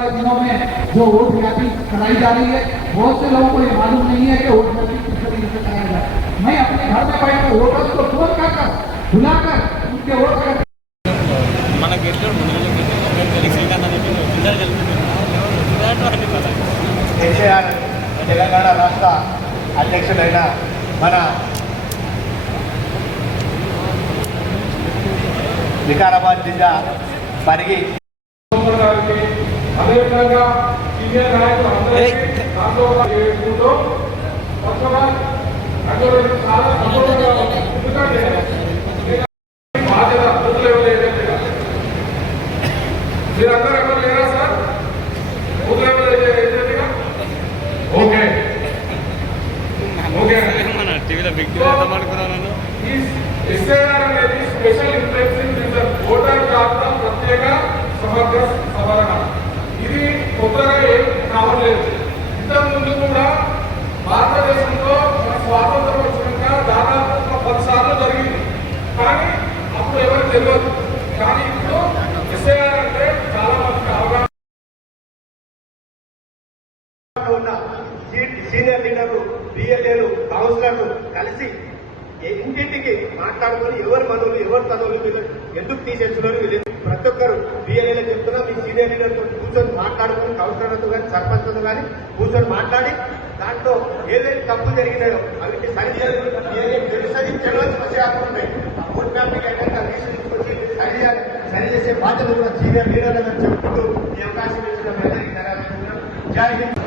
वाले दिनों में जो वोट मैपिंग कराई जा रही है, बहुत से लोगों को ये मालूम नहीं है कि वोट मैपिंग किस तरीके से कराया जाए। मैं अपने घर में बैठकर वोटर्स को फोन कर बुलाकर उनके वोट కేసీఆర్ తెలంగాణ రాష్ట్ర అధ్యక్షుడైన మన వికారాబాద్ జిల్లా పరిగి అదేవిధంగా సీనియర్ నాయకులు అందరికీ దాంట్లో చాలా సంతోషంగా ఉంది. ఎందుకంటే బాధ్యత బూత్ లెవెల్ ఏదైతే మీరందరూ ఎవరు లేరా సార్? బూత్ లెవెల్ ఏదైతే ఓకే ఓకే ఈ ఎస్ఐఆర్ అనేది స్పెషల్ ఇంట్రెస్టింగ్ రిజర్వ్ ఓటర్ జాబితా ప్రత్యేక సమగ్ర సవరణ. ఇది కొత్తగా ఏం కావట్లేదు. ఇంతకుముందు కూడా భారతదేశంలో మన స్వాతంత్రం వచ్చినాక దాదాపు 10 సార్లు జరిగింది. కానీ అప్పుడు ఎవరికి తెలియదు. కానీ ఇప్పుడు ఎస్ఐఆర్ అంటే చాలా మందికి అవగాహన ఉన్న సీనియర్ లీడర్లు, బిఎల్ఏలు, కౌన్సిలర్లు కలిసి ఇంటింటికి మాట్లాడుకొని ఎవరి పనులు ఎవరి పనులు ఎందుకు తీసేస్తున్నారు ప్రతి ఒక్కరు బిఎల్ఏలో చెప్తున్నా మీ సీనియర్ లీడర్తో కూర్చొని మాట్లాడుకుని కౌన్సిలర్లతో కానీ సర్పంచ్లతో కానీ కూర్చొని మాట్లాడి దాంట్లో ఏదైతే తప్పు జరిగినాయో అవి సరి చేయాలి. తెలుసని తెలియని సమస్యలు ఉంటాయి. ఓట్ మ్యాపింగ్ అయితే తీసుకొచ్చి సరి చేసే బాధ్యత కూడా సీనియర్ లీడర్లను చెప్పుకుంటూ ఈ అవకాశం ఇచ్చిన జై హింద్.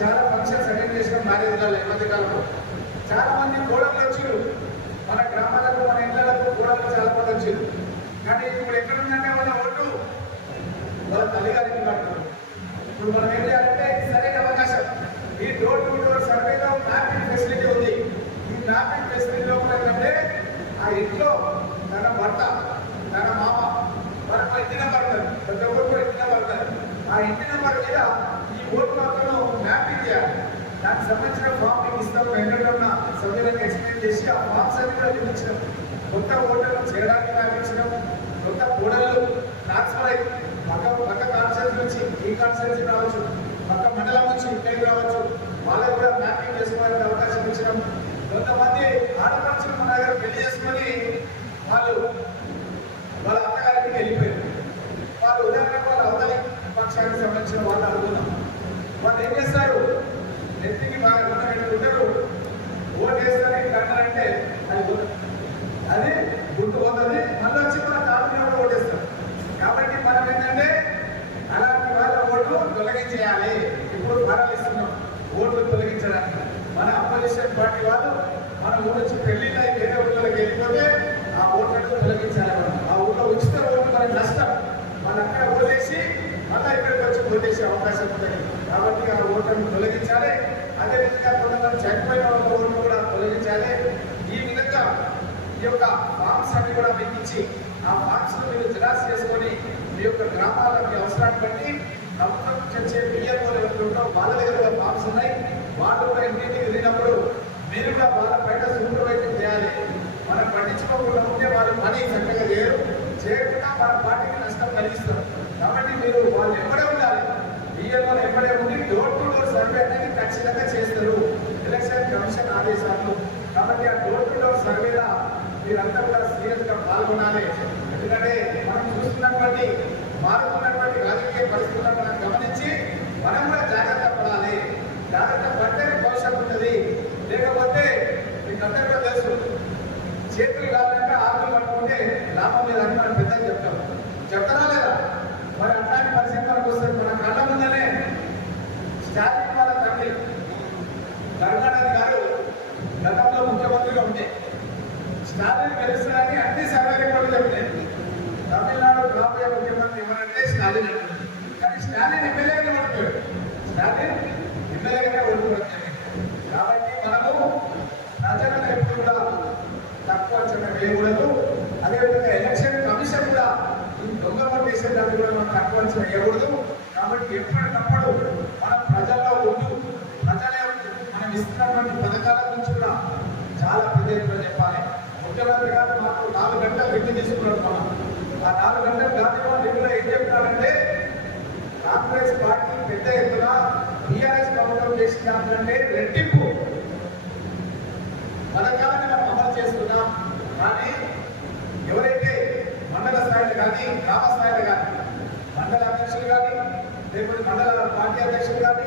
చాలా ఫంక్షన్స్ అటెండ్ చేసినాం మ్యారేజ్లలో. ఈ మధ్య కాలంలో చాలా మంది కోడళ్ళు వచ్చారు మన గ్రామాలకు, మన ఇళ్లకు కోడళ్ళు చాలా మంది వచ్చారు. కానీ ఇప్పుడు ఎక్కడుందంటే వాళ్ళ ఓటు వాళ్ళ తల్లిగారికి కడుతున్నారు. ఇప్పుడు మనం ఏం చేయాలంటే సరైన అవకాశం. ఈ డోర్ టు డోర్ సర్వేలో మ్యాపింగ్ ఫెసిలిటీ ఉంది. ఈ మ్యాపింగ్ ఫెసిలిటీలో ఏంటంటే ఆ ఇంట్లో తన భర్త, తన మామ మనకు ఇంటి నెంబర్ ఉంటుంది. ప్రతి ఒక్కరు కూడా ఇంటి నెంబర్ ఉంటుంది. ఆ ఇంటి నెంబర్ మీద ఈ ఓటు మాత్రం మ్యాపింగ్ చేయాలి. దానికి సంబంధించిన ఫామ్ మీకు ఇస్తాం. వెంకటరమణ సభ్యులకు ఎక్స్ప్లెయిన్ చేసి ఆ ఫామ్స్ అన్ని కూడా నిర్మించడం, కొత్త ఓటర్లు చేయడానికి మ్యాపించడం, కొత్త ఓటర్లు ట్రాన్స్ఫర్ అయ్యి పక్క కాన్స్టిట్యూన్సీ నుంచి ఈ కాన్స్టిట్యూన్సీ రావచ్చు, పక్క మండలం నుంచి ఇక్కడికి రావచ్చు, వాళ్ళకు కూడా మ్యాపింగ్ చేసుకోవడానికి అవకాశం ఇచ్చడం. కొంతమంది ఆడపడుచులు మన దగ్గర పెళ్లి చేసుకొని వాళ్ళు వాళ్ళ అత్తగారికి వెళ్ళిపోయారు. వాళ్ళు ఉదాహరణకు వాళ్ళ అవతలి పక్షానికి సంబంధించిన వాళ్ళు అనుకున్నాం. వాళ్ళు ఏం చేస్తారు, నెత్తికి బాగా గుణ పెట్టుకుంటారు. ఓటు వేస్తారని కన్నారంటే అది గుర్తు పోతుంది. మళ్ళీ వచ్చి మన కాపుని కూడా ఓటేస్తారు. కాబట్టి మనం ఏంటంటే అలాంటి వాళ్ళ ఓటు తొలగించేయాలి. ఇప్పుడు మరణిస్తున్నాం ఓట్లు తొలగించడానికి. మన అపోజిషన్ పార్టీ వాళ్ళు మన ఊరు నుంచి పెళ్లిన వేరే ఊళ్ళకి వెళ్ళిపోతే ఆ ఓట్లను తొలగించాలి. ఆ ఊళ్ళో ఉచిత ఓటు మనకి నష్టం. మన అక్కడ ఓటేసి మళ్ళీ ఇక్కడికి వచ్చి ఓటేసే అవకాశం ఉంటుంది. కాబట్టి ఆ ఓట్లను తొలగించాలి. అదేవిధంగా కొంతమంది చనిపోయిన వాళ్ళ ఓట్లు కూడా తొలగించాలి. ఈ విధంగా ఈ యొక్క ఫామ్స్ అన్ని కూడా మీకు ఇచ్చి ఆ ఫామ్స్ మీరు జిరాక్స్ చేసుకొని మీ యొక్క గ్రామాల మీ అవసరాన్ని బట్టి ప్రభుత్వం చర్చే బియ్యంలో ఎవరు వాళ్ళ దగ్గర ఫామ్స్ ఉన్నాయి. వాళ్ళు కూడా ఇంటికి వెళ్ళినప్పుడు మీరు కూడా వాళ్ళ బయట సూపర్వైజన్ చేయాలి. మనం పట్టించుకోకుండా ఉంటే వాళ్ళు పని చక్కగా చేయకుండా మన పార్టీకి నష్టం కలిగిస్తారు. కాబట్టి మీరు వాళ్ళు ఎక్కడే ఉండాలి, బియ్యంలో ఎక్కడే ఉండి డోర్ టు డోర్ సర్వే అనేది ఖచ్చితంగా చేస్తారు ఎలక్షన్ కమిషన్ ఆదేశాలు. కాబట్టి ఆ డోర్ టు డోర్ సర్వేలో మీరంతా కూడా సీరియస్గా పాల్గొనాలి. ఎందుకంటే మనం చూస్తున్నటువంటి మారుతున్నటువంటి రాజకీయ పరిస్థితులను మనం గమనించి మనం కూడా జాగ్రత్త పడాలి. జాగ్రత్త పడితే భవిష్యత్తు ఉంటుంది. లేకపోతే మీకు అందరికీ తెలుసు, చేతులు కావాలంటే ఆకులు పట్టుకుంటే లాభం లేదని మనం పెద్దలు చెప్తారా లేదా? మరి అట్లాంటి పరిస్థితి మనకు వస్తుంది. మన కళ్ళ ముందనే స్టాలిన్ వాళ్ళ తండ్రి కరుణానిధి గారు గతంలో ముఖ్యమంత్రిగా ఉంటే స్టాలిన్ గెలుస్తారని అన్ని సర్వే రిపోర్ట్లు చెప్పినాయి. తమిళనాడు రాబోయే ముఖ్యమంత్రి ఎవరంటే స్టాలిన్ అంటుంది. కానీ స్టాలిన్ ఎమ్మెల్యేగానే ఓడిపోయాడు. స్టాలిన్ ఎమ్మెల్యేగానే ఓడిపోయింది. కాబట్టి మనము ప్రజలను ఎప్పుడు కూడా తక్కువ అంచనా వేయకూడదు. అదేవిధంగా ఎలక్షన్ కమిషన్ కూడా ఈ దొంగ ఓటేసేదాన్ని కూడా మనం తక్కువ అంచనా వేయకూడదు. కాబట్టి ఎప్పటికప్పుడు మనం ప్రజల్లో ఉంటూ ప్రజలే మనం ఢిల్లీ తీసుకున్నాడు. ఆ 4 గంటల గాంధీ భవన్ ఢిల్లీలో ఏం చెప్తున్నారంటే కాంగ్రెస్ పార్టీ పెద్ద ఎత్తున టీఆర్ఎస్ ప్రభుత్వం చేసిన దానికంటే రెట్టింపు పథకాలను మనం అమలు చేస్తున్నాం. కానీ ఎవరైతే మండల స్థాయిలో కానీ గ్రామ స్థాయిలో కానీ మండల అధ్యక్షులు కానీ లేకపోతే మండల పార్టీ అధ్యక్షులు కానీ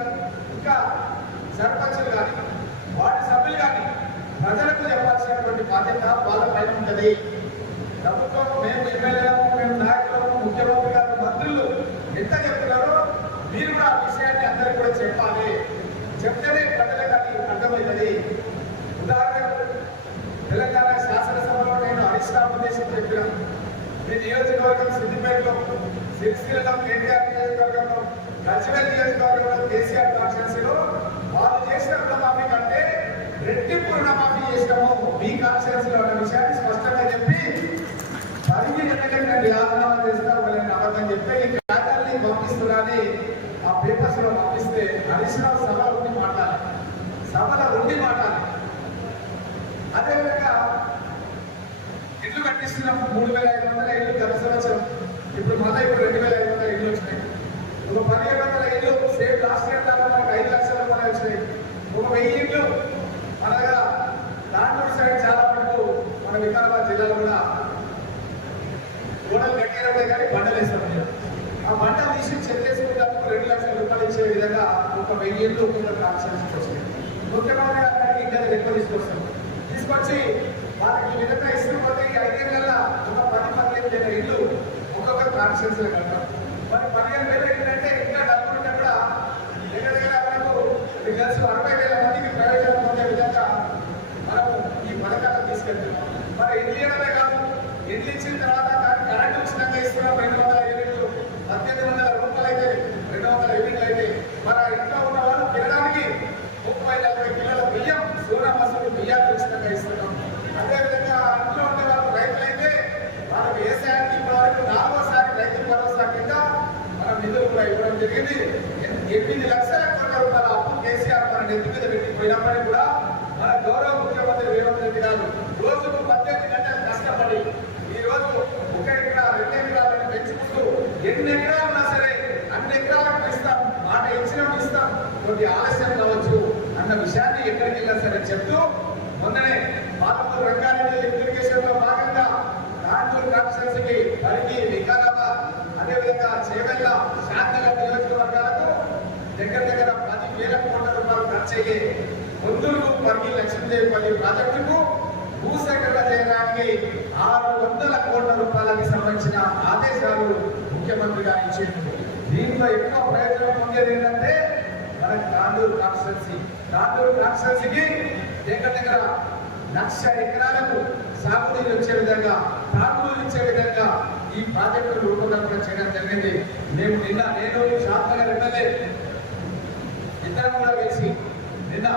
ఇంకా సర్పంచులు కానీ వార్డు సభ్యులు కానీ ప్రజలకు చెప్పాల్సినటువంటి బాధ్యత వాళ్ళ పైన ఉంటుంది. ప్రభుత్వం మేము ఎమ్మెల్యేలము, మేము నాయకులము, ముఖ్యమంత్రి గారు, మంత్రులు ఎంత చెప్తున్నారో మీరు కూడా ఆ విషయాన్ని అందరికీ కూడా చెప్పాలి. చెప్తేనే ప్రజలకు అది అర్థమవుతుంది. ఉదాహరణకు తెలంగాణ శాసనసభలో నేను హరీష్ రావు ఉద్దేశం చెప్పినాను. మీ నియోజకవర్గం సిద్దిపేటలో, సిరిసిల్లలో కేటీఆర్ నియోజకవర్గంలో, గజ్వేల్ నియోజకవర్గంలో కేసీఆర్ కాన్స్టిట్యూన్సీలో వాళ్ళు చేసిన రుణమాఫీ కంటే రెట్టింపు రుణమాఫీ చేసినాము మీ కాన్స్టిట్యూన్సీలో అన్న విషయాన్ని స్పష్టంగా చెప్పి పరిమితి ఆందోళన చేస్తారు వాళ్ళని అబద్ధం చెప్తే ఈ పేపర్ని పంపిస్తున్నారని ఆ పేపర్స్ లో పంపిస్తే హరీష్ రావు సభలో ఉండి మాట్లాడాలి. అదేవిధంగా ఇల్లు కట్టిస్తున్నాం 3,500 ఇల్లు గత సంవత్సరం, ఇప్పుడు మళ్ళీ ఇప్పుడు 2,500 ఇల్లు వచ్చినాయి. ఒక 1,700 ఇల్లు సేమ్ లాస్ట్ ఇయర్ దాకా మనకు 5 లక్షల రూపాయలు వచ్చినాయి. ఒక 1000 ఇల్లు అనగా దాంట్లో సైడ్ చాలా మటుకు మన వికారాబాద్ జిల్లాలో కూడా గోడలు కట్టినప్పుడే కానీ బండలు వేస్తాం. ఆ బండలు తీసి చెత్తేసుకున్నప్పుడు 2 లక్షల రూపాయలు ఇచ్చే విధంగా ఒక 1000 ఇల్లు ఒక్కొక్క కాన్స్టిట్యూన్సీకి వచ్చినాయి. ముఖ్యమంత్రి గారికి ఇంకా ఎక్కువ తీసుకొచ్చి వాళ్ళకి ఈ విధంగా ఇస్తుపోతే 5 ఏళ్ళ ఒక 10-15 ఇల్లు ఒక్కొక్క కాన్స్టిట్యూన్సీలో కట్టారు. మరి 15,000 ఇల్లు అంటే ఇంకా డబ్బులు ఉంటే కూడా దగ్గర మనకు గర్ల్స్ 60,000 మందికి ప్రయోజనం పొందే విధంగా మనం ఈ పథకాలను తీసుకెళ్తున్నాం. మరి ఇల్లు ఇవ్వడమే కాదు, ఇల్లు ఇచ్చిన తర్వాత దానికి కరెంటు ఉచితంగా ఇస్తున్నాం. 200 యూనిట్లు, 1,800 రూపాయలు అయితే 200 యూనిట్లు అయితే మన ఇంట్లో ఉన్న వాళ్ళు తినడానికి 30-40 కిలోల బియ్యం, సోనా మసూరు బియ్యాన్ని ఉచితంగా ఇస్తున్నాం. అదేవిధంగా ఇంట్లో ఉండే వాళ్ళు రైతులైతే వాళ్ళకి వ్యవసాయానికి ఇప్పటివరకు 4వసారి రైతు భరోసా కింద మనం నిధులు కూడా ఇవ్వడం జరిగింది. 8 లక్షల కోట్ల రూపాయల అప్పు కేసీఆర్ మన నెత్తి మీద పెట్టిపోయినప్పటికీ కూడా మన గౌరవ ముఖ్యమంత్రి రేవంత్ రెడ్డి గారు రోజుకు 18 గంటలు కష్టపడి ఈ రోజు 1 ఎకరా 2 ఎకరాలను పెంచుకుంటూ ఎన్ని ఎకరాలు ఉన్నా సరే అన్ని ఎకరాలకు ఇస్తాం, మాట ఇచ్చినప్పుడు ఇస్తాం, కొద్ది ఆలస్యం కావచ్చు అన్న విషయాన్ని ఎక్కడికి వెళ్ళా సరే చెప్తూ మొన్ననే పాలమూరు రంగారెడ్డి ఇరిగేషన్ లో భాగంగా నాంటూరు కాన్స్టిట్యూన్సీకి పరిగి, వికారాబాద్, అదేవిధంగా చేవెళ్ళ, శాంతనగర్ నియోజకవర్గాలకు దగ్గర 10,000 కోట్ల రూపాయలు ఖర్చు అయ్యే పొందూరు పరిగి లక్ష్మీదేవిపల్లి ప్రాజెక్టుకు భూసేకరణ చేయడానికి 600 కోట్ల రూపాయలకి సంబంధించిన ఆదేశాలు ముఖ్యమంత్రి గారు ఇచ్చారు. దీంట్లో ఎక్కువ ప్రయోజనం పొందేది ఏంటంటే మన తాండూరు కాన్స్టిట్యూన్సీకి దగ్గర 1,00,000 ఎకరాలకు సాగునీరు వచ్చే విధంగా, తాగునీరు ఇచ్చే విధంగా ఈ ప్రాజెక్టు రూపకల్పన చేయడం జరిగింది. నేను శాంతనగర్ ఎమ్మెల్యే ఇద్దరం కూడా కలిసి నిన్న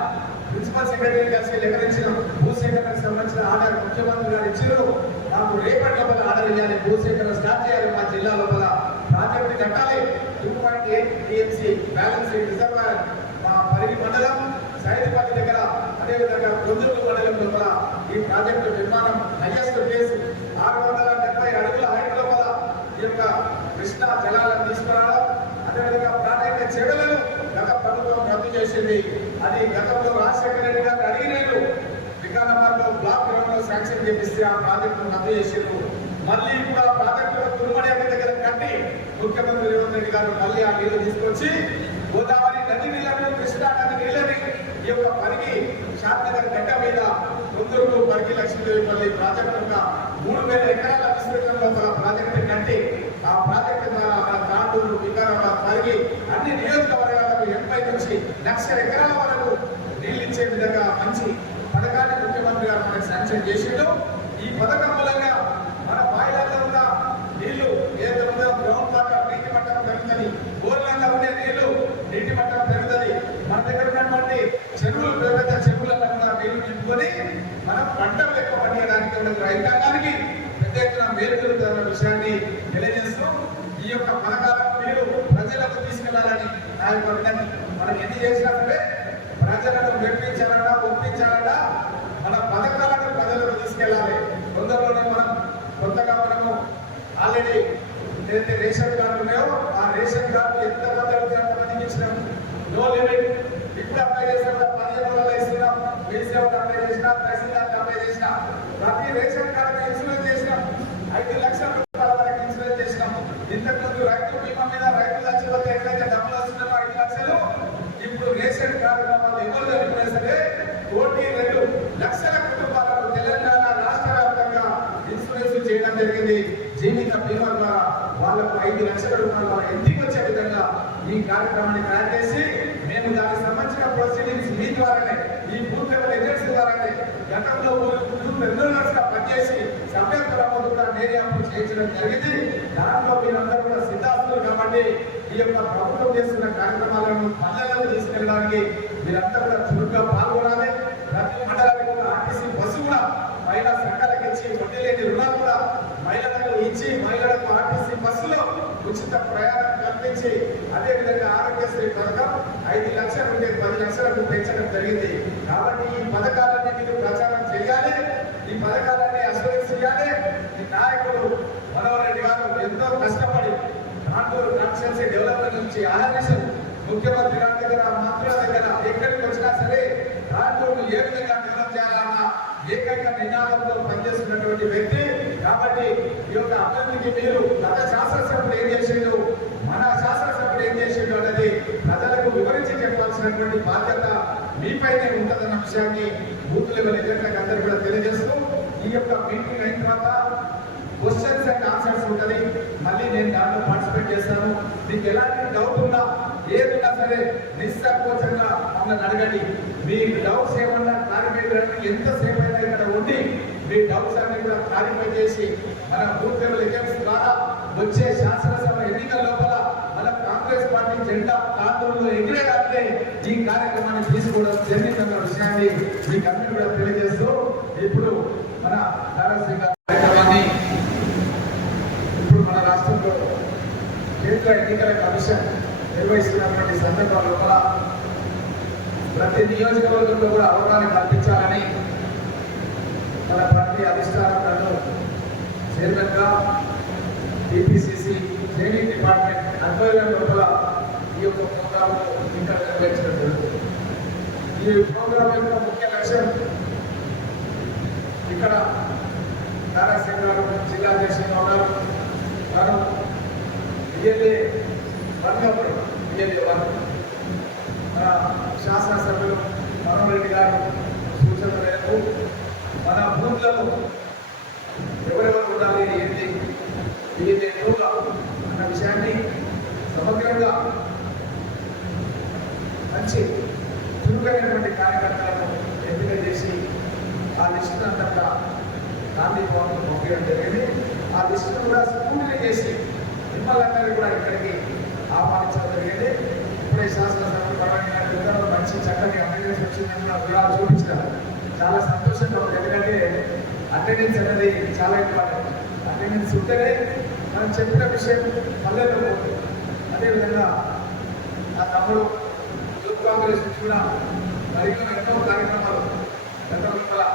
ప్రిన్సిపల్ సెక్రటరీ కలిసి లెక్కరించిన భూసేకరణకు సంబంధించిన ఆర్డర్ ముఖ్యమంత్రి గారు ఇచ్చారు. నాకు రేపటి లోపల ఆర్డర్ ఇవ్వాలి, భూసేకరణ స్టార్ట్ చేయాలి, మా జిల్లా లోపల ప్రాజెక్టు కట్టాలి. 2.8 టీఎంసీ బ్యాలెన్స్ రిజర్వాయర్ మా పరిగి మండలం సైనిపల్లి దగ్గర, అదేవిధంగా కొందరు మండలం లోపల ఈ ప్రాజెక్టు నిర్మాణం హైయెస్ట్ ప్లేస్ 670 అడుగుల హైట్ లోపల ఈ యొక్క కృష్ణా జలాలను తీసుకురావడం, అదేవిధంగా ప్రాజెక్టు చెడులను గత ప్రభుత్వం రద్దు చేసింది. అది గతంలో రాజశేఖర రెడ్డి గారు అడిగినట్లు వికారాబాద్ లో బ్లాక్ గ్రౌండ్ లో శాంక్షన్ చేపిస్తే ఆ ప్రాజెక్టును రద్దు చేసిండ్రు. మళ్ళీ ఇప్పుడు ఆ ప్రాజెక్టులో తుమ్మడి దగ్గర కట్టి ముఖ్యమంత్రి రేవంత్ రెడ్డి గారు మళ్ళీ ఆ నీళ్లు తీసుకొచ్చి గోదావరి నది నీళ్లను, కృష్ణా నది నీళ్ళని ఈ యొక్క పరిగి శాంతనగర్ గడ్డ మీద కొందరు పరిగి లక్ష్మీదేవిపల్లి ప్రాజెక్టు 3,000 ఎకరాల విస్తీర్ణంలో ఒక ప్రాజెక్టు కట్టి ఆ ప్రాజెక్టు ద్వారా మన తాండూరు, వికారాబాద్, పరిగి అన్ని నియోజకవర్గాలకు 80 నుంచి 1,00,000 ఎకరాల వరకు నీళ్ళు ఇచ్చే విధంగా మంచి పథకాన్ని ముఖ్యమంత్రి గారు మనకు శాంక్షన్ చేసిండు. ఈ పథకం మూలంగా మన బాయిలర్లో ఉన్న నీళ్లు ఏదైనా గ్రౌండ్ వాటర్ నీటి మట్టం పెరుగుతుంది, బోర్లలో ఉండే నీళ్లు నీటి మట్టం పెరుగుతుంది. మన దగ్గర ఉన్నటువంటి చెరువులు, పెద్ద చెరువులలో కూడా నీళ్లు నింపుకొని మనం పంటలు ఎక్కువ పండించడానికి రైతాంగానికి పెద్ద ఎత్తున మేలు జరుగుతున్న విషయాన్ని తెలియజేస్తూ ఈ యొక్క పథకాలను మీరు ప్రజలకు తీసుకెళ్లాలని నా యొక్క విన్నతి. మనం ఎన్ని చేసినప్పుడే ప్రజలను మెప్పించాలన్నా, ఒప్పించాలన్నా మన పథకాలను ప్రజలకు తీసుకెళ్లాలి. తొందరలోనే మనం కొత్తగా ఆల్రెడీ ఏదైతే రేషన్ కార్డు ఉన్నాయో ఆ రేషన్ కార్డు ఎంతమంది అడిగితే అంతమందికి ఇచ్చినాం. No limit. ఇప్పుడు అప్లై చేసినా 15 రోజుల్లో ఇస్తున్నాం. మీసేవకు అప్లై చేసినా, తహసీల్దార్కి అప్లై చేసినా, ప్రతి రేషన్ కార్డు ఇన్సూరెన్స్ చేసినాం. 5 లక్షల రూపాయల వరకు ఇన్సూరెన్స్ చేసినాం. ఇంతకుముందు రైతు బీమా మీద రైతు లక్షలతో ఎక్కడైతే డబ్బులు వస్తున్నారో 5 లక్షలు, ఇప్పుడు రేషన్ కార్డు వాళ్ళు ఎవరు జరిపినా సరే 1,2,00,000 కుటుంబాలకు తెలంగాణ రాష్ట్ర వ్యాప్తంగా ఇన్సూరెన్స్ చేయడం జరిగింది. జీవిత బీమా ద్వారా వాళ్లకు 5 లక్షల రూపాయల వరకు ఇంటికి వచ్చే విధంగా ఈ కార్యక్రమాన్ని తయారు చేసి మేము దానికి సంబంధించిన ప్రొసీడింగ్స్ మీ ద్వారానే, ఈ బూత్ లెవెల్ ఏజెన్సీ ద్వారానే గతంలో గా పనిచేసి సభ్యత్వం కూడా నేనే అప్పుడు చేయించడం జరిగింది. దాంట్లో మీరందరూ కూడా సిద్ధాస్తులు కాబట్టి ఈ యొక్క ప్రభుత్వం చేస్తున్న కార్యక్రమాలను పల్లెలకు తీసుకెళ్ళడానికి మీరంతా కూడా చురుగ్గా పాల్గొనాలి. ప్రతి మండలానికి కూడా ఆర్టీసీ బస్సు కూడా మహిళా సంఘాలకు ఇచ్చి, వడ్డీ లేని రుణాలు కూడా మహిళలకు ఇచ్చి, మహిళలకు ఆర్టీసీ బస్సులో ఉచిత ప్రయాణం కల్పించి, అదేవిధంగా ఆరోగ్యశ్రీ పథకం 5 లక్షల నుండి 10 లక్షలకు పెంచడం జరిగింది. కాబట్టి ఈ పథకాలన్నీ మీరు ప్రచారం చేయాలి. ఈ పథకాలన్నీ అసలు చేయాలి. ఈ నాయకుడు మనోహర్ రెడ్డి గారు ఎంతో కష్టపడి నాటూరు కాన్స్టిట్యున్సీ డెవలప్మెంట్ నుంచి ఆహర్నిశలు ముఖ్యమంత్రి గారి దగ్గర, మంత్రుల దగ్గర ఎక్కడికి వచ్చినా సరే నాటూరును ఏ విధంగా డెవలప్ చేయాలన్న ఏకైక నినాదంతో పనిచేస్తున్నటువంటి వ్యక్తి. కాబట్టి ఈ యొక్క అభివృద్ధికి మీరు గత శాసనసభ్యులు ఏం చేసిండు, మన శాసనసభ్యులు ఏం చేసిండు అనేది ప్రజలకు వివరించి చెప్పాల్సినటువంటి బాధ్యత మీపైనే ఉంటుందన్న విషయాన్ని బూత్ లెవెల్ ఏజెంట్లకు అందరూ కూడా తెలియజేస్తూ, ఈ యొక్క మీటింగ్ అయిన తర్వాత క్వశ్చన్స్ అండ్ ఆన్సర్స్ ఉంటుంది. మళ్ళీ నేను దాంట్లో పార్టిసిపేట్ చేస్తాను. మీకు ఎలాంటి డౌట్ ఉన్నా, ఏదైనా సరే నిస్సంకోచంగా మమ్మల్ని అడగండి. మీ డౌట్స్ ఏమన్నా క్లారిఫై చేయడానికి ఎంతసేపు అయినా ఇక్కడ ఉండి మీ డౌట్స్ అన్ని కూడా క్లారిఫై చేసి మన బూత్ లెవెల్ ఏజెంట్స్ ద్వారా వచ్చే శాసనసభ ఎన్నికల లోపల మన కాంగ్రెస్ పార్టీ జెండా కాంగ్రెస్లో ఎగిరేయాలంటే ఈ కార్యక్రమాన్ని తీసుకోవడం జరిగిందన్న విషయాన్ని మీకు అందరూ కూడా తెలియజేస్తూ, ఇప్పుడు మన దారాసింగ్ కార్యక్రమాన్ని ఇప్పుడు మన రాష్ట్రంలో కేంద్ర ఎన్నికల కమిషన్ నిర్వహిస్తున్నటువంటి సందర్భం లోపల ప్రతి నియోజకవర్గంలో కూడా అవగాహన కల్పించాలని మన పార్టీ అధిష్టానాలను చైర్మన్గా టీపీసీసీ ట్రైనింగ్ డిపార్ట్మెంట్ ఆధ్వర్యం లోపల ఈ యొక్క ప్రోగ్రాం ఇక్కడ నిర్వహించడం జరుగుతుంది. ఈ ప్రోగ్రాం యొక్క ముఖ్య లక్ష్యం ఇక్కడ దారాసింగ్ గారు జిల్లా అధ్యక్షులుగా ఉన్నారు. వారు బిఎల్ఏ 1 మన శాసనసభ్యులు మనోహర్ రెడ్డి గారు సూచన మేరకు మన బూత్లలో ఎవరెవరు ఉండాలి, ఏంటి బిఎల్ఏ 2 అన్న విషయాన్ని సమగ్రంగా మంచి చురుకైనటువంటి కార్యకర్తలను ఎంపిక చేసి ఆ లిస్టును అంతా గాంధీ భవన్ పంపించడం జరిగింది. ఆ లిస్టును కూడా స్కూటీ చేసి మిమ్మల్ని అందరినీ కూడా ఇక్కడికి ఆహ్వానించడం జరిగింది. ఇప్పుడే శాసనసభ్యులు పరమైన మంచి చక్కటి అటెండెన్స్ వచ్చిందని వివరాలు చూపించారు. చాలా సంతోషంగా ఉంది. ఎందుకంటే అటెండెన్స్ అనేది చాలా ఇంపార్టెంట్. అటెండెన్స్ ఉంటేనే మనం చెప్పిన విషయం పల్లెల్లో పోతుంది. అదేవిధంగా నా తమ్ముడు యూత్ కాంగ్రెస్ నుంచి కూడా మరియు ఎన్నో కార్యక్రమాలు గతంలో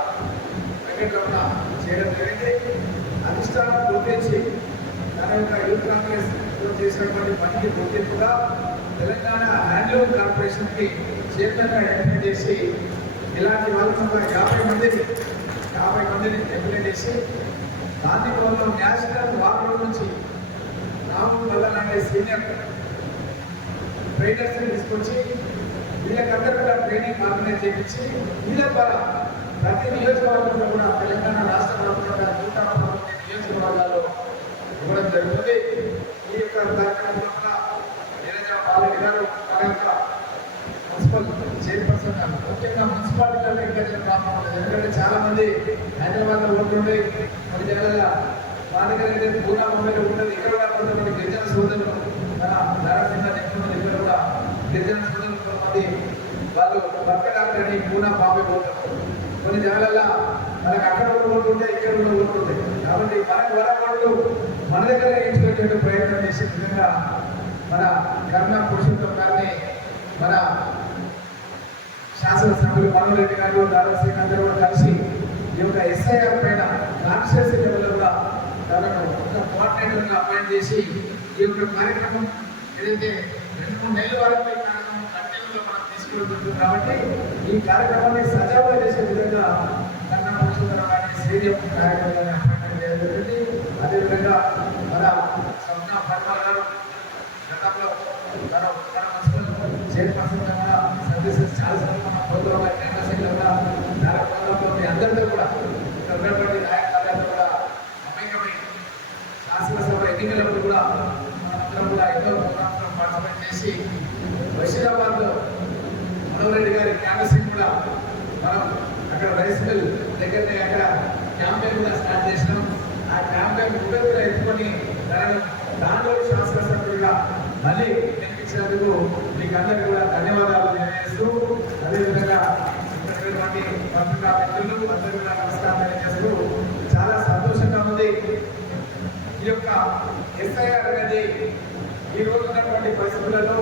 వెంకటరమణ చేయడం జరిగింది. అధిష్టానం గుర్తించి తన యొక్క యూత్ కాంగ్రెస్ చేసినటువంటి పనికి గుర్తింపుగా తెలంగాణ హ్యాండ్లూమ్ కార్పొరేషన్కి చైర్మన్గా ఎంపిక చేసి ఇలాంటి వాళ్ళకు 50 మందిని ఎంపిక చేసి గాంధీ భవన్లో నేషనల్ వార్ రూమ్ నుంచి రాము వల్లన్ అనే సీనియర్ ట్రైనర్స్ని తీసుకొచ్చి వీళ్ళకందరూ కూడా ట్రైనింగ్ ఆర్గనైజ్ చేయించి వీళ్ళ ద్వారా ప్రతి నియోజకవర్గంలో కూడా తెలంగాణ రాష్ట్ర ప్రభుత్వంగా 130 నియోజకవర్గాల్లో ఇవ్వడం జరుగుతుంది. ఈ యొక్క కార్యక్రమంలో కూడా బాలరెడ్డి గారు మన యొక్క మున్సిపల్ చైర్పర్సన్ గారు ముఖ్యంగా మున్సిపాలిటీలో ఇంకా ప్రాబ్లం ఉంటుంది. ఎందుకంటే చాలా మంది హైదరాబాద్లో ఉంటుండే కొన్ని జనాల బాలరెడ్డి పూనా ముంబైలో ఉంటుంది. ఇక్కడ కూడా కొంతమంది గిరిజన సోదరులు మన దారాసింగ్ చెప్తున్నారు. ఇక్కడ కూడా గిరిజన సోదరులు కొంతమంది వాళ్ళు వర్క్ డాక్టర్ అని పూనా బాంబే పోతారు. కొన్ని జనాల మనకు అక్కడ ఉంటుంటే ఇక్కడ కూడా ఉంటుండే. కాబట్టి మనకు వరకోళ్ళు మన దగ్గర ఎంచుకునేటువంటి ప్రయత్నం చేసే విధంగా మన కరుణ పురుషోత్తం గారిని మన శాసనసభ్యులు మనోహర్ రెడ్డి గారు దారాసింగ్ అందరూ కూడా కలిసి ఈ యొక్క ఎస్ఐఆర్ పైన కాన్స్టిట్యూన్సీ లెవెల్లో కూడా తనను ఒక కోఆర్డినేటర్ అపాయింట్మెంట్ అపాయింట్ చేసి ఈ యొక్క కార్యక్రమం ఏదైతే 2-3 నెలల వరకు ఈ కార్యక్రమం కంటిన్యూగా మనం తీసుకెళ్తుంది కాబట్టి ఈ కార్యక్రమాన్ని సజావుగా చేసే విధంగా కన్నా వచ్చుకున్న వారిని స్టేడియం కార్యక్రమాన్ని అపాయింట్మెంట్ చేయడం జరిగింది. అదేవిధంగా మన స్వప్న పర్మ గారు గతంలో తన మున్సిపల్ చైర్పర్సన్గా కూడా సర్వీసెస్ చాలా సార్లు మన ప్రోగ్రామ్ క్యాంపస్గా మీ అందరితో కూడా ఇక్కడ ఉన్నటువంటి నాయకులందరూ కూడా అమేకమై శాసనసభ ఎన్నికలప్పుడు కూడా మనందరం కూడా ఎన్నో ప్రోగ్రామ్స్లో పార్టిసిపేట్ చేసి బషీరాబాద్లో మనోహరెడ్డి గారి క్యాంపసింగ్ కూడా మనం అక్కడ రైస్ మిల్ దగ్గరనే అక్కడ క్యాంపెయిన్ కూడా స్టార్ట్ చేసినాం. ఆ క్యాంపెయిన్ కూడా ఎత్తుకొని దాంట్లో శాసనసభ్యులుగా మళ్ళీ గెలిపించినందుకు మీకు అందరికీ కూడా ధన్యవాదాలు తెలియజేస్తూ అదేవిధంగా ఉన్నటువంటి పత్రికా మిత్రులు అందరూ కూడా నమస్కారం తెలియజేస్తూ చాలా సంతోషంగా ఉంది. ఈ యొక్క ఎస్ఐఆర్ అనేది ఈ రోజు ఉన్నటువంటి పరిస్థితులలో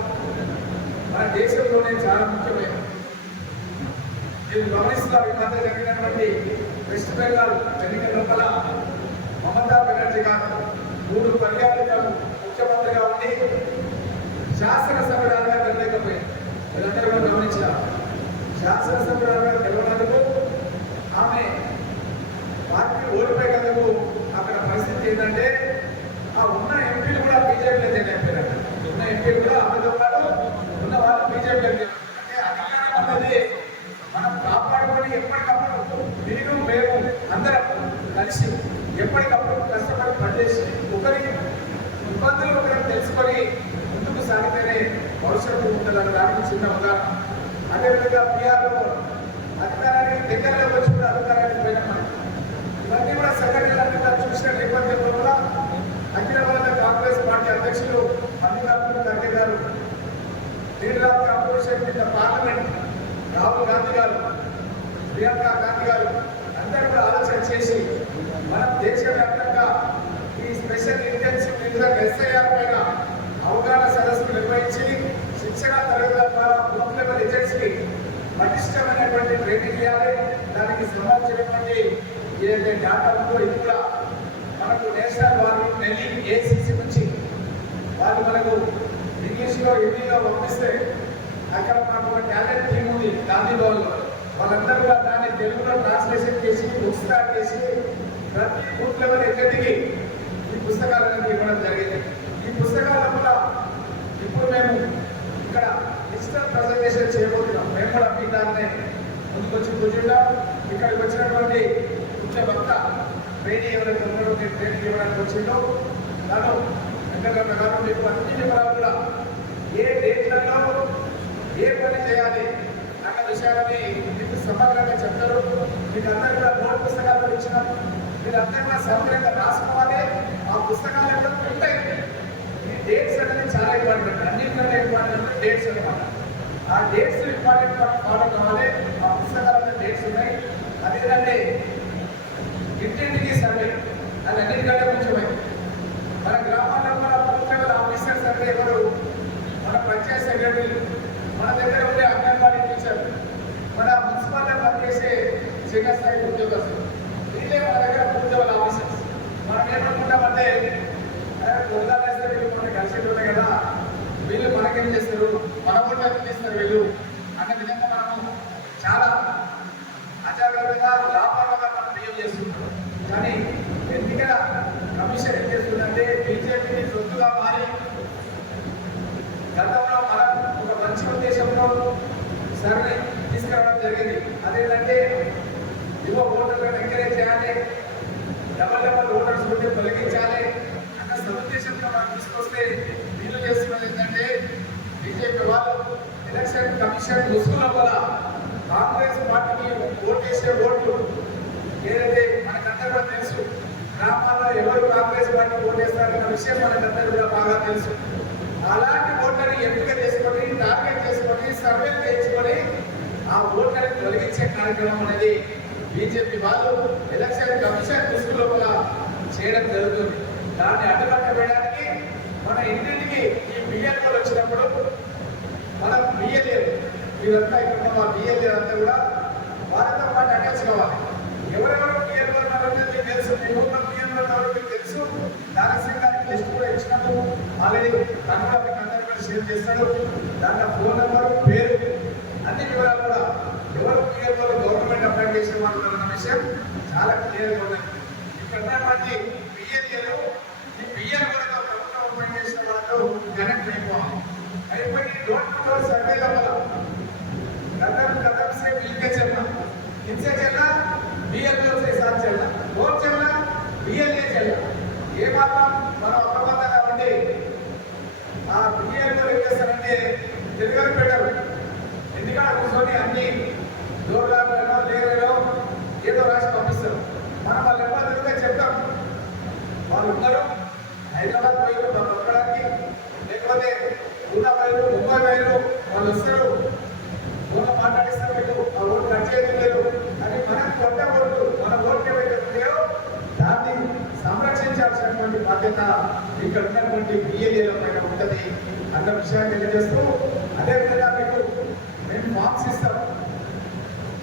మన దేశంలోనే చాలా ముఖ్యమైనది. మీరు గమనిస్తున్నారు, ఈ మధ్య జరిగినటువంటి వెస్ట్ బెంగాల్ ఎన్నికల లోపల మమతా బెనర్జీ గారు 3 పర్యాయాలు ముఖ్యమంత్రిగా ఉండి శాసనసభ్యురాలుగా గెలవలేకపోయింది. వీళ్ళందరూ కూడా గమనించారు. శాసనసభ్యురాలుగా గెలవనందుకు ఆమె పార్టీ ఓడిపోయినందుకు అక్కడ పరిస్థితి ఏంటంటే ఆ ఉన్న ఎంపీలు కూడా బీజేపీలో జాయిన్ అయిపోయారు. ఉన్న ఎంపీలు కూడా ఆమెతో పాటు ఉన్న వాళ్ళు బీజేపీలో అంటే అధికారం అన్నది మనం కాపాడుకొని ఎప్పటికప్పుడు మీరు మేము అందరం కలిసి ఎప్పటికప్పుడు కష్టపడి పనిచేసి ఒకరి ఇబ్బందులు ఒకరికి తెలుసుకొని ముందుకు సాగితేనే భవిష్యత్తు ఉంటుందన్న దానికి చిన్న ఉదాహరణ. అదేవిధంగా బీహార్లో అధికారానికి దగ్గరలో వచ్చి కూడా అధికారానికి పోయినా ఇవన్నీ కూడా సంఘటనలన్నీ చూసిన నేపథ్యంలో కూడా హైదరాబాద్ కాంగ్రెస్ పార్టీ అధ్యక్షులు మల్లికార్జున ఖర్గే గారు, leader of the opposition in the parliament Rahul Gandhi గారు, ప్రియాంక గాంధీ గారు అందరూ కూడా ఆలోచన చేసి మనం దేశవ్యాప్తంగా ఈ స్పెషల్ ఇంటెన్సివ్ రిజర్వ్ ఎస్ఐఆర్ పైన అవగాహన సదస్సులు నిర్వహించి శిక్షణ తరగతుల ద్వారా బూత్ లెవెల్ ఏజెంట్స్కి పటిష్టమైనటువంటి ట్రైనింగ్ ఇవ్వాలి. దానికి సంబంధించినటువంటి ఏదైతే డాటా ఉందో ఇది కూడా మనకు నేషనల్ వాళ్ళు ఢిల్లీ ఏసీసీ నుంచి వాళ్ళు మనకు ఇంగ్లీష్లో హిందీలో పంపిస్తే అక్కడ మనకు ఒక టాలెంట్ టీమ్ ఉంది గాంధీ భవన్లో. వాళ్ళందరూ కూడా దాన్ని తెలుగులో ట్రాన్స్లేషన్ చేసి బుక్స్ తయారు చేసి ప్రతి బూత్ లెవెల్ ఏజెంట్కి ఈ పుస్తకాలను ఇవ్వడం జరిగింది. ఈ పుస్తకాల కూడా ఇప్పుడు మేము ఇక్కడ డిజిటల్ ప్రజెంటేషన్ చేయబోతున్నాం. మేము కూడా మీ దాన్ని ముందుకొచ్చి కూర్చుంటాం. ఇక్కడికి వచ్చినటువంటి ముఖ్య వక్త ట్రైనింగ్ ఎవరైతే ఉన్నారో మీరు ట్రైనింగ్ ఇవ్వడానికి వచ్చిందో తను వెంకటరమణ గారు మీకు అన్ని వివరాలు కూడా ఏ డేట్లలో ఏ పని చేయాలి అన్న విషయాలని మీకు సమగ్రంగా చెప్తారు. మీకు అందరూ కూడా నోట్ పుస్తకాలు ఇచ్చినాం. మీరు అందరూ కూడా సమగ్రంగా రాసుకోవాలి. ఆ పుస్తకాలు ఎక్కడ ఉంటాయి. ఈ డేట్స్ అనేది చాలా ఇంపార్టెంట్. అన్నింటికంటే ఇంపార్టెంట్ డేట్స్ అనమాట. ఆ డేట్స్ ఇంపార్టెంట్ ఫాలో కావాలి. ఆ పుస్తకాలలో డేట్స్ ఉన్నాయి. అదేంటంటే ఇంటింటికి సర్వే అది అన్నిటికంటే ముఖ్యమైనది. మన గ్రామాల్లో మన బూత్ లెవెల్ ఆఫీసర్స్ అంటే ఎవరు? మన పంచాయత్ సెక్రటరీలు, మన దగ్గర ఉండే అంగన్వాడీ టీచర్, మన మున్సిపాలిటీ పనిచేసే చిన్న స్థాయి ఉద్యోగస్తులు, వీళ్ళే మన దగ్గర బూత్ లెవెల్ ఆఫీసర్స్. మనం ఏమనుకుంటామంటే పొందాలేస్తే వీళ్ళు మనకి కలిసి ఉన్నాయి కదా, వీళ్ళు మనకేం చేస్తారు, మన కూడా చేస్తారు వీళ్ళు అన్న విధంగా మనము చాలా అజాగ్రత్తగా లాభాలుగా మనం బిహేవ్ చేస్తుంటాం. కానీ ఎన్నికల కమిషన్ ఏం చేస్తుందంటే బీజేపీని సొత్తుగా మారి గతంలో మనం ఒక మంచి ఉద్దేశంలో సర్వే తీసుకురావడం జరిగింది. అదేంటంటే యువ ఓటర్లను ఎంకరేజ్ చేయాలి, డబల్ ఓటర్స్ ఉంటే తొలగించాలి అన్న సదుద్దేశంతో మనం తీసుకొస్తే వీళ్ళు చేస్తున్నది ఏంటంటే బీజేపీ వాళ్ళు ఎలక్షన్ కమిషన్ ముసుగుల వల్ల కాంగ్రెస్ పార్టీకి ఓటేసే ఓట్లు ఏదైతే మనకందరూ కూడా తెలుసు. గ్రామాల్లో ఎవరు కాంగ్రెస్ పార్టీ ఓటేస్తారన్న విషయం మనకందరూ కూడా బాగా తెలుసు. అలాంటి ఓట్లని ఎంపిక చేసుకొని టార్గెట్ చేసుకొని సర్వే చేయించుకొని ఆ ఓట్లని తొలగించే కార్యక్రమం అనేది బీజేపీ వాళ్ళు ఎలక్షన్ కమిషన్ దృష్టి లోపల చేయడం జరుగుతుంది. దాన్ని అడ్డుకట్ట వేయడానికి మన ఇంటింటికి ఈ బిఎల్ఏలు వచ్చినప్పుడు మనం బిఎల్ఏ ఇదంతా ఇక్కడ మా బిఎల్ఏ అంతా కూడా వారితో పాటు అటాచ్ కావాలి. ఎవరెవరు బిఎల్ఏ ఉన్నారో మీకు తెలుసు, మీ ఊళ్ళో బిఎల్ఏ ఉన్నారో మీకు తెలుసు. దాని ఆల్రెడీ తను కూడా మీకు అందరికీ కూడా షేర్ చేస్తాడు. దాంట్లో ఫోన్ నెంబర్, పేరు, అన్ని వివరాలు కూడా ఎవరు పిఎల్ఓ గవర్నమెంట్ అప్లై చేసే వాళ్ళు అన్న విషయం చాలా క్లియర్గా ఉన్నది. ఇక్కడ ఉన్నటువంటి పిఎల్ఏలు ఈ పిఎల్ కూడా ప్రభుత్వం అప్లై చేసిన వాళ్ళతో కనెక్ట్ అయిపోయి డోర్ టు డోర్ సర్వేల వల్ల कदम से मिलकर चलना, इनसे चलना, बीएलओ से साथ चलना, और चलना, बीएलए चलना. ये बात మనం అప్రమత్తంగా ఉండి ఆ बीएलओ ఏం చేస్తారంటే డెలివరీ పెట్టారు. ఎందుకంటే కూర్చొని అన్ని దూరాలలో లేరలో ఏదో రాసి పంపిస్తారు. మనం వాళ్ళు ఎవరిగా చెప్తాం, వాళ్ళు ఉన్నారు హైదరాబాద్ పోయి పక్కడానికి, లేకపోతే పూనా పోయి ముంబై పోయి వాళ్ళు వస్తారు, ఓట్లు మాట్లాడిస్తారు, మీకు ఆ ఓట్లు నచ్చేది లేదు అని మనకు కొత్త ఓట్లు మన ఓట్లు ఏవైతే ఉన్నాయో దాన్ని సంరక్షించాల్సినటువంటి బాధ్యత ఇక్కడ ఉన్నటువంటి బిఎల్ఏల పైన ఉంటుంది అన్న విషయాన్ని తెలియజేస్తూ, అదేవిధంగా మీకు మేము ఫామ్స్ ఇస్తాం.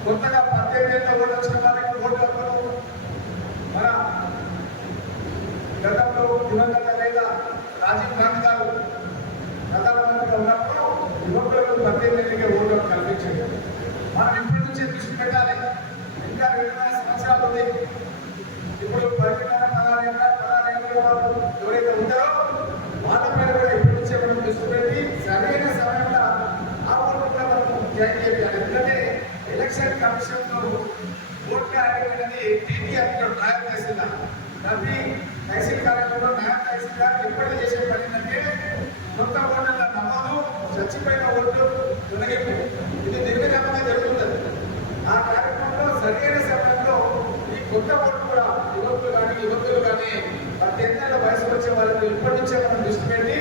కొత్తగా 18 ఏళ్ళ ఓట్లు వచ్చిన వారికి ఓట్లకు మన గతంలో దివంగత నేత రాజీవ్ గాంధీ గారు ప్రధానమంత్రిగా ఉన్నప్పుడు యువకులకు 18 ఏళ్ళకే ఓట్లు కల్పించింది. మనం ఇప్పటి నుంచే దృష్టి పెట్టాలి. ఇంకా 20 సంవత్సరాలు ఉంది. ఇప్పుడు 16 ఎవరైతే ఉంటారో వాళ్ళపై కూడా ఇప్పటి నుంచే మనం దృష్టి పెట్టి సరైన సమయంలో ఆ ఓట్లు కూడా మనం జాయిన్ చేయాలి. ఎందుకంటే ఎలక్షన్ కమిషన్ లో ఓట్లు అనేది టీటీఆర్ డ్రాయర్ తహసీల్దార్ రవి తహసీల్ కార్యాలయంలో నాయబ్ తహసీల్దార్ ఎప్పటి చేసే పని ఏంటంటే కొత్త ఓట్ల నమోదు, చచ్చిపోయిన ఓట్లు తొలగింపు, ఇది నిర్విరామంగా జరుగుతుంది. ఆ కార్యక్రమంలో సరైన సమయంలో ఈ కొత్త ఓట్లు కూడా యువకులు కానీ 18 ఏళ్ళ వయసు వచ్చే వాళ్ళకి ఇప్పటి నుంచే మనం దృష్టి పెట్టి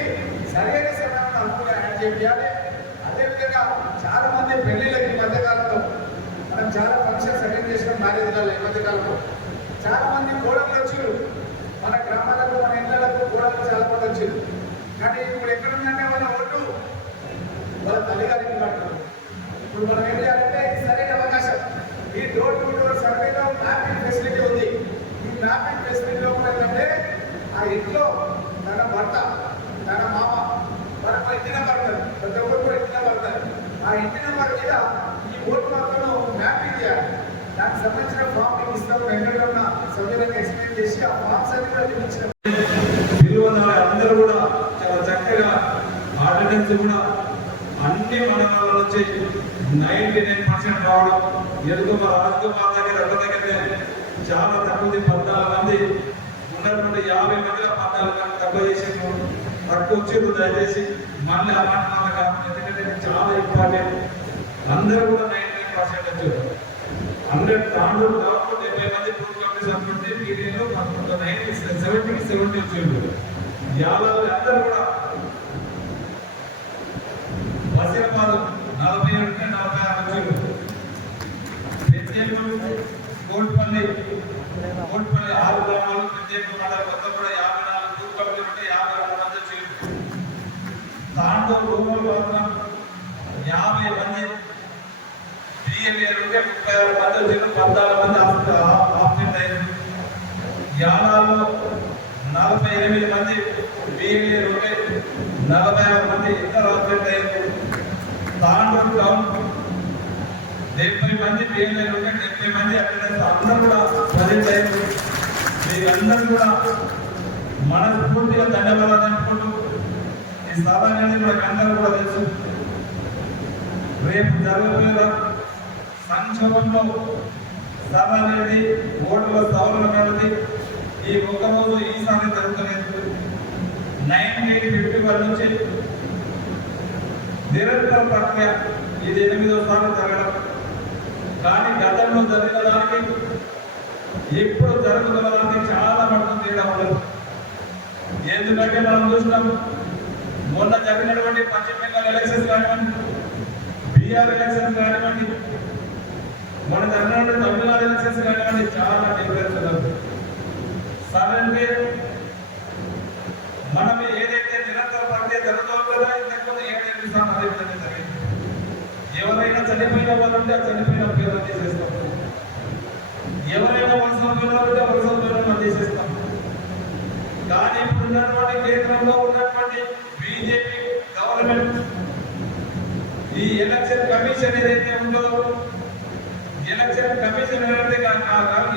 సరైన సమయంలో అందులో యాడ్ చేయాలి. అదేవిధంగా చాలా మంది పెళ్లిళ్ళకి ఈ మధ్యకాలంలో మనం చాలా ఫంక్షన్స్ అటెండ్ చేసినాం. మ్యారేజ్లలో ఈ మధ్యకాలంలో చాలా మంది కోడళ్ళు వచ్చారు. మన గ్రామాలకు, మన ఇళ్లకు కోడళ్ళు చాలా మంది వచ్చారు. కానీ ఇప్పుడు ఎక్కడ ఉందంటే వాళ్ళ ఓటు వాళ్ళ తల్లిగారికి పడుతున్నారు. ఇప్పుడు మనం ఏం చేయాలంటే ఇది సరైన అవకాశం. ఈ డోర్ టు డోర్ సర్వేలో మ్యాపింగ్ ఫెసిలిటీ ఉంది. ఈ మ్యాపింగ్ ఫెసిలిటీలో కూడా ఏంటంటే ఆ ఇంట్లో తన భర్త, తన మామ మనకు ఇంటి నెంబర్ ఉంటుంది, ప్రతి ఒక్కరు కూడా ఇంటి నెంబర్ ఉంటుంది. ఆ ఇంటి నెంబర్ మీద ఈ ఓటు మాత్రం మ్యాపింగ్ చేయాలి. దానికి సంబంధించిన ఫామ్ మీకు ఇస్తాం. వెంకటరమణ సభ్యులకు ఎక్స్ప్లెయిన్ చేసి ఆ ఫామ్స్ అన్ని కూడా చూపించిన అందరూ కూడా చాలా చక్కగా ఆర్డినెన్స్ కూడా అన్ని మండలాల నుంచి 99% రావడం. ఎందుకు మా రాజకుమార్ దగ్గర చాలా తక్కువ 14 మంది ఉన్నటువంటి 50 మందిలో 14 మంది తక్కువ చేసాము. తక్కువ వచ్చేది దయచేసి మళ్ళీ ఆ మాట కాకుండా, ఎందుకంటే చాలా ఇంపార్టెంట్. అందరూ కూడా 99% వచ్చారు. 100 దాంట్లో 70 మంది బూత్ కమిటీస్ అనుకుంటే మీరేలో 70 వచ్చేది. యాభై అందరూ కూడా వసీరాబాద్ 47 నుండి 46 వచ్చారు. ప్రత్యేకంగా కోట్పల్లి 6 గ్రామాలు ప్రత్యేకంగా మొత్తం కూడా 54 బూత్ కమిటీలు ఉంటే 52 మంది వచ్చారు. దాంట్లో రూరల్ మాత్రం 50 మంది, బిఎల్ఏలు ఉంటే 36 మంది వచ్చారు. 14 మంది ఆబ్సెంట్ అయ్యారు. యానాల్లో 48 మంది బిఎల్ఏలు ఉంటే 46 మంది ఇద్దరు ఆబ్సెంట్ అయ్యారు. తాండూరు టౌన్ 70 మంది బిఎల్ఏలు ఉంటే 70 మంది అటెండెన్స్ అందరూ కూడా ప్రజెంట్ అయ్యారు. మీరందరూ కూడా మనస్ఫూర్తిగా ధన్యవాదాలు అనుకుంటూ ఈ సభ అనేది కూడా అందరూ కూడా తెలుసు. రేపు జరగబోయే సంక్షోభంలో సభ అనేది ఓట్ల సవరణ అనేది ఈ ఒక్కరోజు ఈసారి జరుగుతలేదు. 1951 నుంచి నిరంతర ప్రక్రియ. ఇది 8వ సార్లు జరగడం. కానీ గతంలో జరిగిన దానికి ఇప్పుడు జరుగుతున్న దానికి చాలా మటుకు తేడా ఉండదు. ఎందుకంటే మనం చూసినాం, మొన్న జరిగినటువంటి పశ్చిమ బెంగాల్ ఎలక్షన్స్ కానివ్వండి, బీహార్ ఎలక్షన్స్ కానివ్వండి, మన జరిగినటువంటి తమిళనాడు ఎలక్షన్స్ కానివ్వండి, చాలా డిఫరెన్స్ ఉంది. సరే, మనం ఏదైతే నిరంతర ప్రక్రియ జరుగుతుందో ఇంతకుముందు 7-8 సార్లు అదే విధంగా జరిగింది. ఎవరైనా చనిపోయిన వాళ్ళు ఉంటే చనిపోయిన పేర్లు తీసేస్తాం. ఎవరైనా వలస పేర్లు ఉంటే వలస పేర్లు తీసేస్తాం. కానీ ఇప్పుడు ఇప్పుడున్నటువంటి కేంద్రంలో ఉన్నటువంటి బీజేపీ గవర్నమెంట్ ఈ ఎలక్షన్ కమిషన్ ఏదైతే ఉందో ఎలక్షన్ కమిషన్ ఏదైతే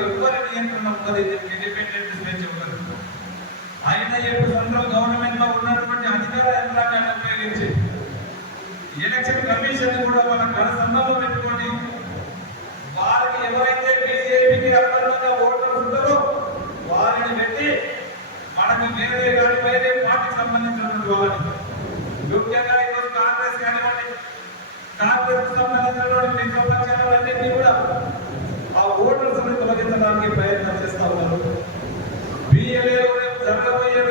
ఎవరి నియంత్రణ ఉన్నది ఇండిపెండెంట్ స్వేచ్ఛ ఉన్నది. ఆయన ఇప్పుడు సెంట్రల్ గవర్నమెంట్ లో ఉన్నటువంటి అధికార యంత్రాంగాన్ని ఉపయోగించి ఎలక్షన్ కమిషన్ కూడా మన కనసంలో పెట్టుకొని వారికి ఎవరైతే బీజేపీకి అర్థంగా ఓటర్స్ ఉంటారో వారిని పెట్టి మనకు వేరే పార్టీకి సంబంధించినటువంటి వాళ్ళని ముఖ్యంగా ఈరోజు కాంగ్రెస్ కానివ్వండి కాంగ్రెస్ సంబంధించినటువంటి మిత్రపక్షాలన్నింటినీ కూడా ఆ ఓటర్స్ ని తొలగించడానికి ప్రయత్నం చేస్తా ఉన్నారు. బిఎల్ఏలో జరగబోయే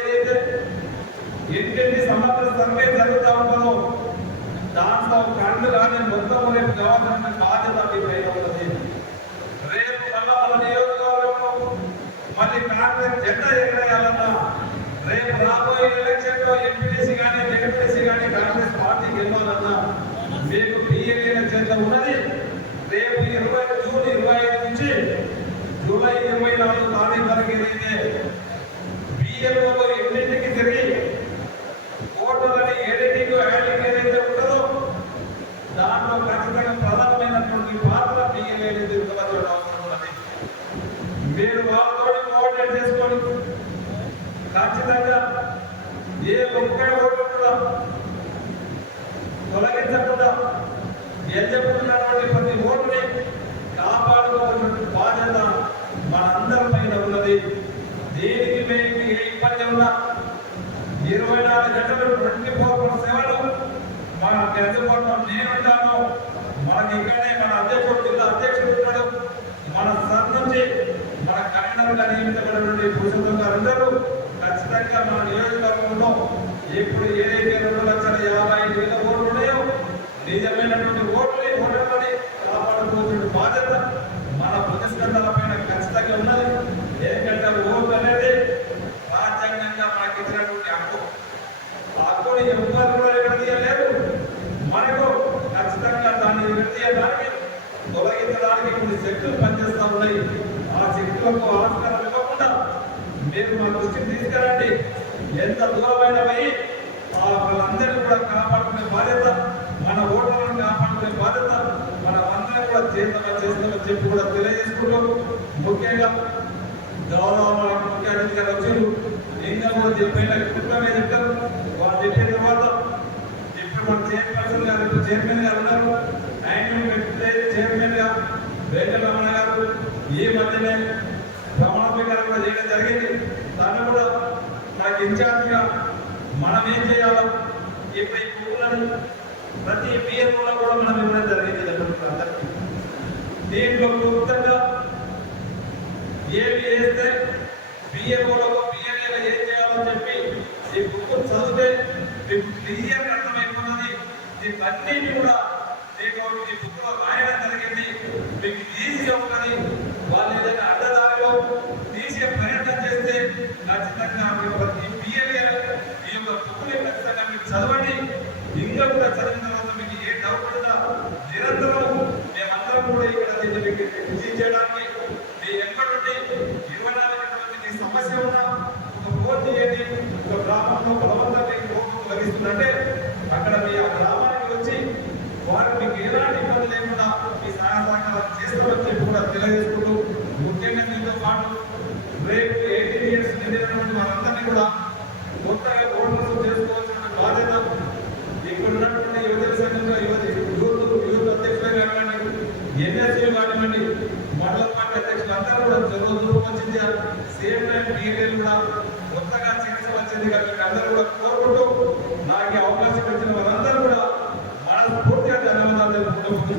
ఏదైతే ఇంటింటి సమగ్ర సర్వే జరుగుతూ ఉంటుందో దాంట్లో కళ్ళు కానీ మొత్తం రేపు కావాల్సిన బాధ్యత మీ పైన ఉన్నది. రేపు మన నియోజకవర్గంలో మళ్ళీ కాంగ్రెస్ జెండా ఎగరేయాలన్నా రేపు రాబోయే ఎలక్షన్ లో ఎంపీటీసీ కానీ జెడ్పీటీసీ కానీ కాంగ్రెస్ పార్టీ గెలవాలన్నా మీకు బిఎల్ఏల చేత ఉన్నది. రేపు జూన్ 25 నుంచి జూలై 24 తారీఖు వరకు ఏదైతే బిఎల్ఓలో ఎన్నింటికి తిరిగి ఓటర్లని ఏడింటికి యాడింగ్ ఏదైతే ఉంటుందో దాంట్లో ఖచ్చితంగా ప్రధానమైనటువంటి పాత్ర బిఎల్ఏ నిర్వహించవలసిన అవసరం ఉన్నది. మీరు వాళ్ళతో కోఆర్డినేట్ చేసుకొని ఖచ్చితంగా ఏ ఒక్క ఓటు కూడా తొలగించకుండా ఎదుర్కొన్నటువంటి ప్రతి ఓటుని కాపాడుకోవాల్సిన బాధ్యత మనందరి పైన ఉన్నది. దీనికి మేము ఏ ఇబ్బంది ఉన్నా 24 గంటలు 24/7 మన అందుబాటులో నేనుంటాను. మనకి ఇక్కడనే మన అధ్యక్షుడు జిల్లా అధ్యక్షుడు ఉన్నాడు. మన సర్ నుంచి మన కన్వీనర్గా నియమించబడినటువంటి పురుషోత్తం గారు అందరూ ఖచ్చితంగా మన నియోజకవర్గంలో ఇప్పుడు ఏదైతే 2,50,000 ఓట్లు ఉన్నాయో నిజమైనటువంటి ఓటర్లని కాపాడుకోవాల్సిన బాధ్యత మన ప్రతిస్పందన పైన ఖచ్చితంగా ఉన్నది. ఎందుకంటే ఓటు అనేది రాజ్యాంగంగా మనకి ఇచ్చినటువంటి హక్కు. ఆ హక్కుని ఎవరు కూడా విడదీయలేదు. మనకు ఖచ్చితంగా దాన్ని విడదీయడానికి తొలగించడానికి కొన్ని శక్తులు పనిచేస్తూ ఉన్నాయి. ఆ శక్తులకు ఆస్కారం ఇవ్వకుండా మీరు మా దృష్టికి తీసుకురండి. ఎంత దూరమైన పోయి వాళ్ళందరినీ కూడా కాపాడుకునే బాధ్యత మన ఓటర్లను కాపాడుకునే బాధ్యత మన అందరం కూడా చేస్తామని చెప్పి కూడా తెలియజేసుకుంటూ ముఖ్యంగా గౌరవ ముఖ్య అతిథిగా వచ్చారు. ఇంకా కూడా చెప్పిన కుటుంబమే చెప్తారు. వాళ్ళు చెప్పిన తర్వాత ఇప్పుడు మన చైర్పర్సన్ గారు చైర్మన్ గారు ఉన్నారు. ఆయన చైర్మన్ గా వెంకటరమణ గారు ఈ మధ్యనే ప్రమాణ స్వీకారం కూడా చేయడం జరిగింది. దాన్ని కూడా నాకు ఇన్ఛార్జ్గా మనం ఏం చేయాలో ఇప్పుడు ఈ పువ్వులను ప్రతి బియ్యంలో కూడా మనం ఇవ్వడం జరిగింది. అందరికీ దీంట్లో క్లుప్తంగా ఏమి చేస్తే బియ్యంలో బియ్యంలో ఏం చేయాలని చెప్పి ఈ బుక్ చదివితే మీకు క్లియర్ అర్థమైపోతుంది. దీన్ని కూడా మీకు ఈ బుక్ లో రాయడం జరిగింది. మీకు ఈజీగా ఉన్నది. వాళ్ళు ఏదైనా అడ్డదారిలో తీసే ప్రయత్నం చేస్తే ఖచ్చితంగా ప్రతి బియ్యం ఈ యొక్క బుక్ని ఖచ్చితంగా మీరు చదవండి. ఇంకా కూడా చదివిన తర్వాత మీకు ఏ డౌట్ ఉందా నిరంతరం మేమందరం కూడా ఇక్కడ మీకు కృషి చేయడానికి మీ ఎక్కడుండి 24 గంటల మీ సమస్య ఉన్నా ఒక ఫోన్ చేయండి. ఒక గ్రామంలో బలవంతంగా లభిస్తుందంటే అక్కడ మీ ఆ గ్రామానికి వచ్చి వారు మీకు ఎలాంటి ఇబ్బంది లేకుండా మీ సహాయ సహకారాలు చేస్తామని చెప్పి కూడా తెలియజేసుకుంటూ ముఖ్యంగా దీంతో పాటు రేపు 18 ఇయర్స్ నిండినటువంటి వారందరినీ కూడా కొత్తగా ఓటర్స్ చేసుకోవాల్సిన బాధ్యత ఇక్కడ ఉన్నటువంటి యువజన సంఘంలో యూత్ అధ్యక్షులుగా కానివ్వండి, ఎన్ఎస్యూ కానివ్వండి, మండల పార్టీ అధ్యక్షులు అందరూ కూడా చదువు వచ్చింది. సేమ్ టైం బిఎల్ఏలు కూడా కొత్తగా చికిత్స వచ్చింది. కాబట్టి అందరూ కూడా కోరుకుంటూ నాకు అవకాశం ఇచ్చిన వారందరూ కూడా మనస్ఫూర్తిగా ధన్యవాదాలు తెలుపుకుంటూ